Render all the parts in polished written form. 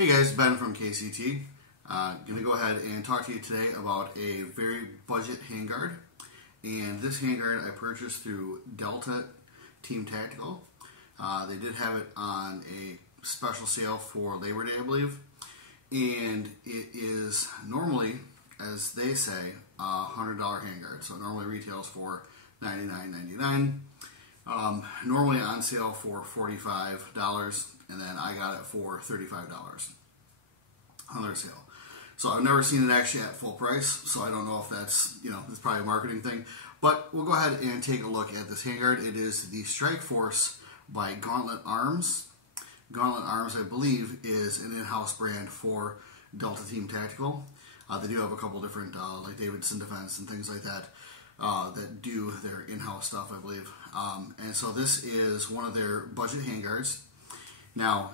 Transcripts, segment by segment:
Hey guys, Ben from KCT. Going to go ahead and talk to you today about a very budget handguard. And this handguard I purchased through Delta Team Tactical. They did have it on a special sale for Labor Day, I believe. And it is normally, as they say, a $100 handguard. So it normally retails for $99.99. Normally on sale for $45, and then I got it for $35 on their sale. So I've never seen it actually at full price, so I don't know if that's, it's probably a marketing thing. But we'll go ahead and take a look at this handguard. It is the Strike Force by Gauntlet Arms. Gauntlet Arms, I believe, is an in-house brand for Delta Team Tactical. They do have a couple different, like Davidson Defense and things like that, that do their in-house stuff, I believe. And so this is one of their budget handguards. Now,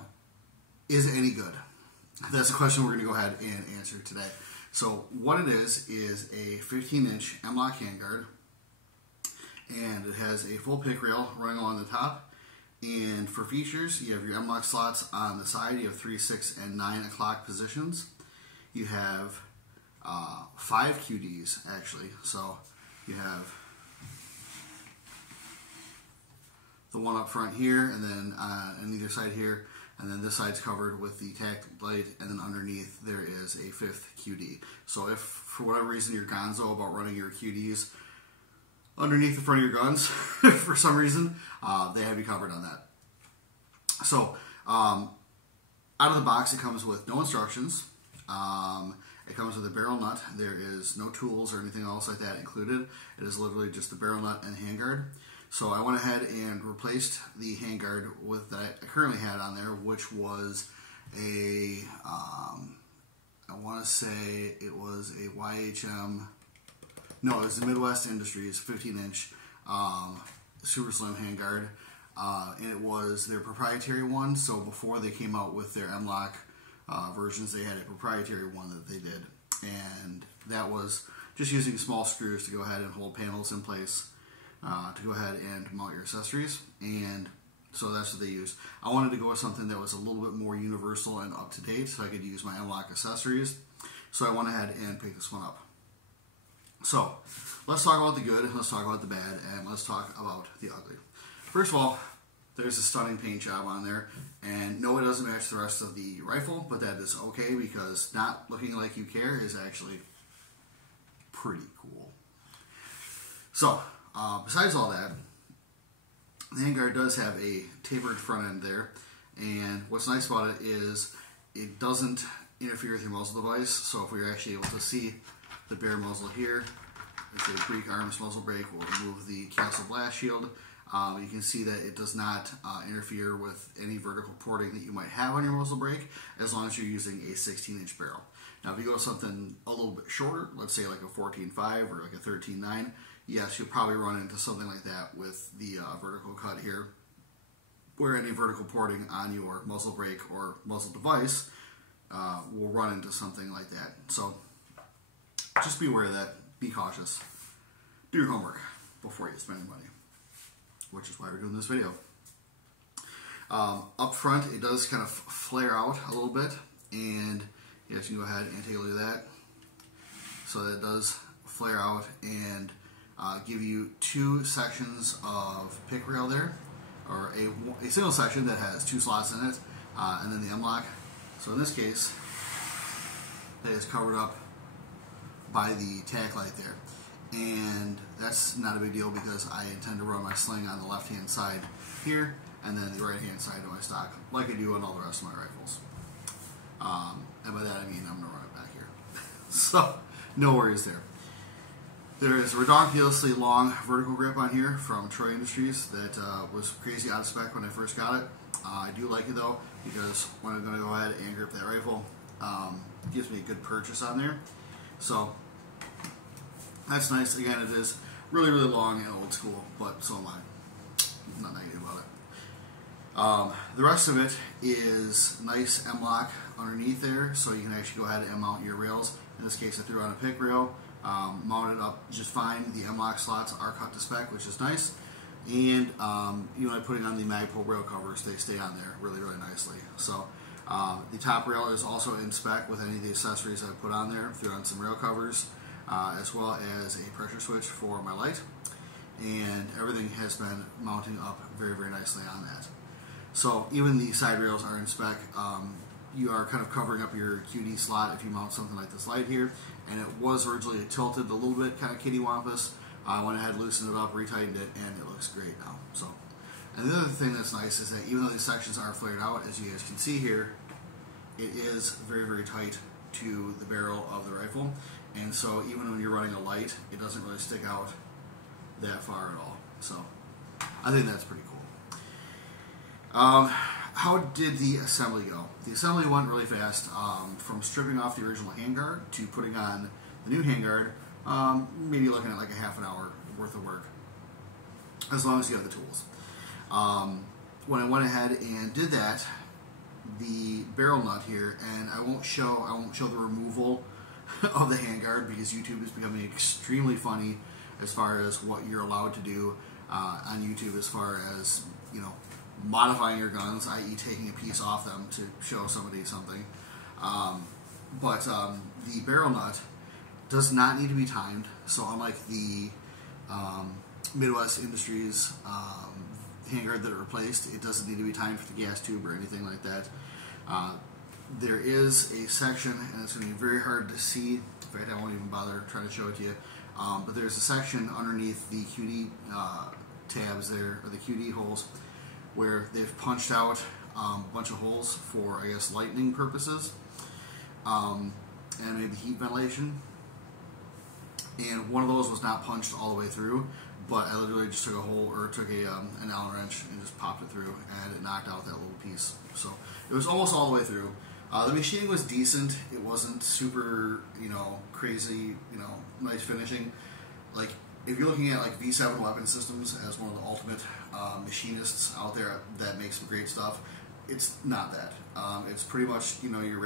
is it any good? That's a question we're going to go ahead and answer today. So what it is a 15-inch Mlok handguard, and it has a full pick rail running along the top. And for features, you have your Mlok slots on the side. You have 3, 6, and 9 o'clock positions. You have 5 QDs, actually. So you have the one up front here, and then on either side here, and then this side's covered with the tack light, and then underneath there is a 5th QD. So if for whatever reason you're gonzo about running your QDs underneath the front of your guns, for some reason, they have you covered on that. So out of the box it comes with no instructions. It comes with a barrel nut. There is no tools or anything else like that included. It is literally just the barrel nut and handguard. So I went ahead and replaced the handguard with that I currently had on there, which was a, I want to say it was a YHM, no, it was the Midwest Industries 15-inch super slim handguard, and it was their proprietary one. So before they came out with their Mlok versions, they had a proprietary one that they did, and that was just using small screws to go ahead and hold panels in place. To go ahead and mount your accessories, and so that's what they used. I wanted to go with something that was a little bit more universal and up to date, so I could use my Mlok accessories. So I went ahead and picked this one up. So let's talk about the good, let's talk about the bad, and let's talk about the ugly. First of all, there's a stunning paint job on there, and no, it doesn't match the rest of the rifle, but that is okay because not looking like you care is actually pretty cool. So besides all that, the handguard does have a tapered front end there, and what's nice about it is it doesn't interfere with your muzzle device. So if we're actually able to see the bare muzzle here, it's a Greek Arms muzzle brake. We'll remove the Castle Blast Shield. You can see that it does not interfere with any vertical porting that you might have on your muzzle brake, as long as you're using a 16-inch barrel. Now if you go something a little bit shorter, let's say like a 14.5 or like a 13.9, yes, you'll probably run into something like that with the vertical cut here, where any vertical porting on your muzzle brake or muzzle device will run into something like that. So just be aware of that. Be cautious. Do your homework before you spend money, which is why we're doing this video. Up front, it does kind of flare out a little bit, and you guys can go ahead and take a look at that. So that does flare out and give you 2 sections of pick rail there, or a single section that has 2 slots in it, and then the Mlok. So in this case, that is covered up by the tack light there, and that's not a big deal because I intend to run my sling on the left hand side here, and then the right hand side of my stock, like I do on all the rest of my rifles. And by that I mean I'm going to run it back here. So no worries there. There is a ridiculously long vertical grip on here from Troy Industries that was crazy out of spec when I first got it. I do like it though, because when I'm going to go ahead and grip that rifle, it gives me a good purchase on there. So that's nice. Again, it is really, really long and old school, but so am I. I'm not negative about it. The rest of it is nice Mlok underneath there, so you can actually go ahead and mount your rails. In this case, I threw on a pick rail. Mounted up just fine. The Mlok slots are cut to spec, which is nice. And even by putting on the Magpul rail covers, they stay on there really, really nicely. So The top rail is also in spec with any of the accessories I put on there. Threw on some rail covers, as well as a pressure switch for my light, and everything has been mounting up very, very nicely on that. So even the side rails are in spec. You are kind of covering up your QD slot if you mount something like this light here, and it was originally tilted a little bit, kind of kittywampus. I went ahead, loosened it up, retightened it, and it looks great now. So, and the other thing that's nice is that even though these sections are flared out, as you guys can see here, it is very, very tight to the barrel of the rifle, and so even when you're running a light, it doesn't really stick out that far at all. So, I think that's pretty cool. How did the assembly go? The assembly went really fast. From stripping off the original handguard to putting on the new handguard, maybe looking at like a half an hour worth of work, as long as you have the tools. When I went ahead and did that, the barrel nut here, and I won't show the removal of the handguard because YouTube is becoming extremely funny as far as what you're allowed to do on YouTube as far as, you know, modifying your guns, i.e. taking a piece off them to show somebody something. But the barrel nut does not need to be timed, so unlike the Midwest Industries handguard that it replaced, it doesn't need to be timed for the gas tube or anything like that. There is a section, and it's going to be very hard to see. In fact, I won't even bother trying to show it to you. But there's a section underneath the QD tabs there, or the QD holes, where they've punched out a bunch of holes for, I guess, lightning purposes, and maybe heat ventilation. And one of those was not punched all the way through, but I literally just took a hole, or took a an Allen wrench and just popped it through, and it knocked out that little piece. So it was almost all the way through. The machining was decent. It wasn't super, you know, crazy, you know, nice finishing. Like, if you're looking at like V7 weapon systems as one of the ultimate machinists out there that makes some great stuff, it's not that. It's pretty much, you know, your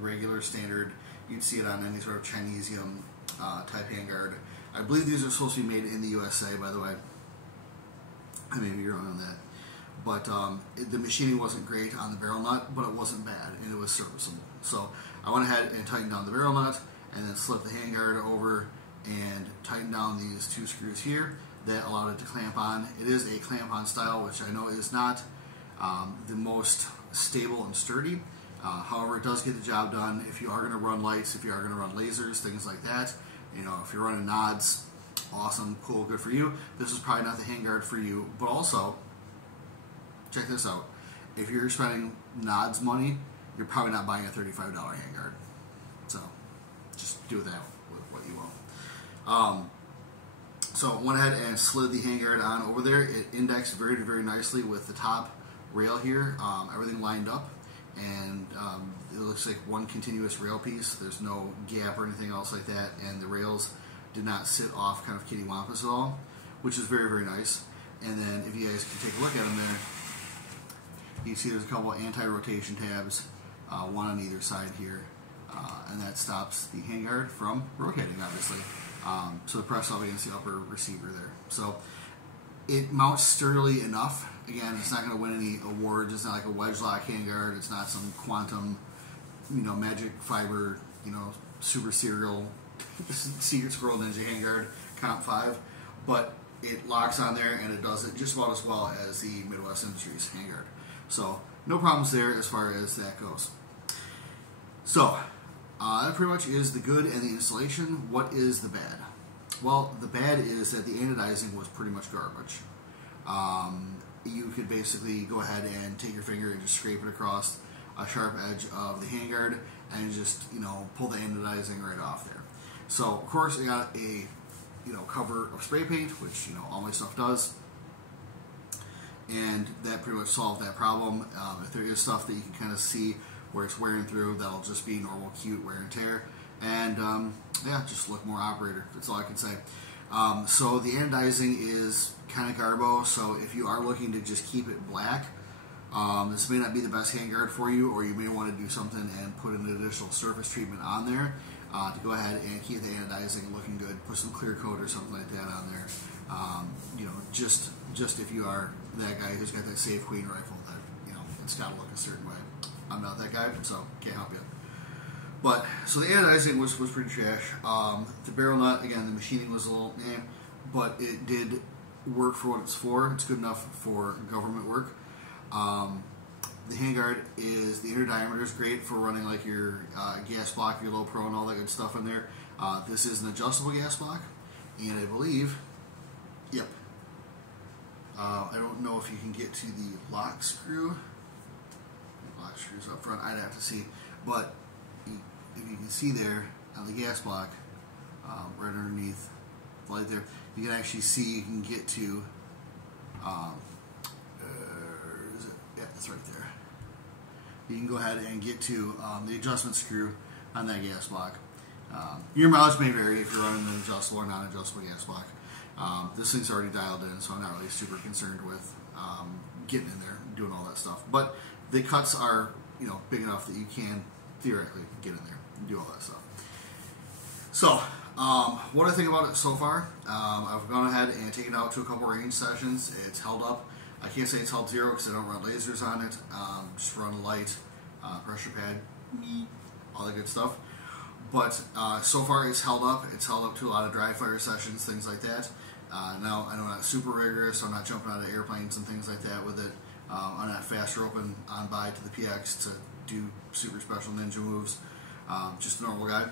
regular standard. You'd see it on any sort of Chinesium type handguard. I believe these are supposed to be made in the USA, by the way. I may be wrong on that. But the machining wasn't great on the barrel nut, but it wasn't bad, and it was serviceable. So I went ahead and tightened down the barrel nut, and then slipped the handguard over and tightened down these two screws here that allowed it to clamp on. It is a clamp-on style, which I know is not the most stable and sturdy. However, it does get the job done if you are going to run lights, if you are going to run lasers, things like that. You know, if you're running nods, awesome, cool, good for you. This is probably not the handguard for you, but also, check this out. If you're spending nods money, you're probably not buying a $35 handguard. So, just do that with what you will. So I went ahead and slid the handguard on over there. It indexed very, very nicely with the top rail here. Everything lined up, and it looks like one continuous rail piece. There's no gap or anything else like that, and the rails did not sit off kind of kittywampus at all, which is very, very nice. And then if you guys can take a look at them there, you see there's a couple of anti-rotation tabs, one on either side here, and that stops the handguard from rotating, obviously. So the press up against the upper receiver there. So it mounts sturdily enough. Again, it's not going to win any awards. It's not like a wedge lock handguard. It's not some quantum, you know, magic fiber, you know, super serial Secret Squirrel Ninja handguard comp 5, but it locks on there and it does it just about as well as the Midwest Industries handguard. So no problems there as far as that goes. So that pretty much is the good and the installation. What is the bad? Well, the bad is that the anodizing was pretty much garbage. You could basically go ahead and take your finger and just scrape it across a sharp edge of the handguard and just, you know, pull the anodizing right off there. So of course I got a, you know, cover of spray paint, which, you know, all my stuff does, and that pretty much solved that problem. If there is stuff that you can kind of see where it's wearing through, that'll just be normal, cute wear and tear, and yeah, just look more operator. That's all I can say. So the anodizing is kind of garbo, so if you are looking to just keep it black, this may not be the best handguard for you, or you may want to do something and put an additional surface treatment on there to go ahead and keep the anodizing looking good. Put some clear coat or something like that on there. You know, just if you are that guy who's got that Safe Queen rifle that, you know, it's got to look a certain way. I'm not that guy, so can't help you. But, so the anodizing was pretty trash. The barrel nut, again, the machining was a little but it did work for what it's for. It's good enough for government work. The Handguard is, the inner diameter is great for running like your gas block, your low pro, and all that good stuff in there. This is an adjustable gas block, and I believe, yep. I don't know if you can get to the lock screw. The lock screw's up front, I'd have to see. But if you can see there on the gas block, right underneath the light there, you can actually see, you can get to, is it? Yeah, it's right there. You can go ahead and get to the adjustment screw on that gas block. Your mileage may vary if you're running an adjustable or non-adjustable gas block. This thing's already dialed in, so I'm not really super concerned with getting in there and doing all that stuff. But the cuts are, big enough that you can theoretically get in there and do all that stuff. So, what I think about it so far, I've gone ahead and taken it out to a couple range sessions. It's held up. I can't say it's held zero because I don't run lasers on it. Just run light, pressure pad, all that good stuff. But so far it's held up. It's held up to a lot of dry fire sessions, things like that. Now, I know I'm not super rigorous, so I'm not jumping out of airplanes and things like that with it. I'm not fast roping on by to the PX to do super special ninja moves. Just a normal guy.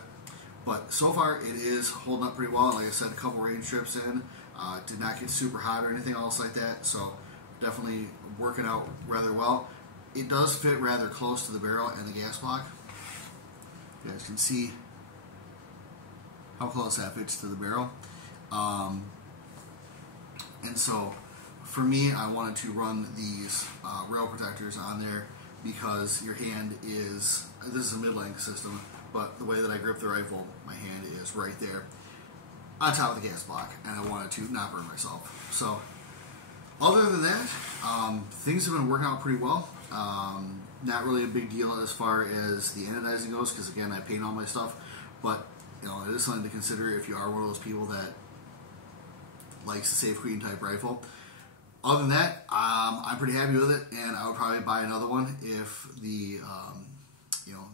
But so far it is holding up pretty well. Like I said, a couple range trips in. Did not get super hot or anything else like that. So definitely working out rather well. It does fit rather close to the barrel and the gas block. You guys can see how close that fits to the barrel. And so for me, I wanted to run these rail protectors on there because your hand is, this is a mid-length system, but the way that I grip the rifle, my hand is right there on top of the gas block, and I wanted to not burn myself. So other than that, things have been working out pretty well. Not really a big deal as far as the anodizing goes, because again, I paint all my stuff, but it is something to consider if you are one of those people that likes the Safe Queen type rifle. Other than that, I'm pretty happy with it, and I would probably buy another one if the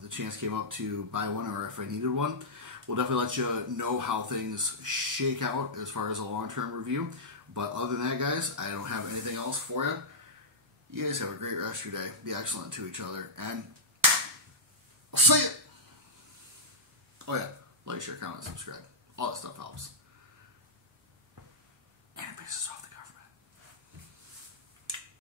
the chance came up to buy one, or if I needed one. We'll definitely let you know how things shake out as far as a long-term review. But other than that, guys, I don't have anything else for you. You guys have a great rest of your day. Be excellent to each other, and I'll see you. Oh yeah, like, share, comment, subscribe. All that stuff helps. And peace off.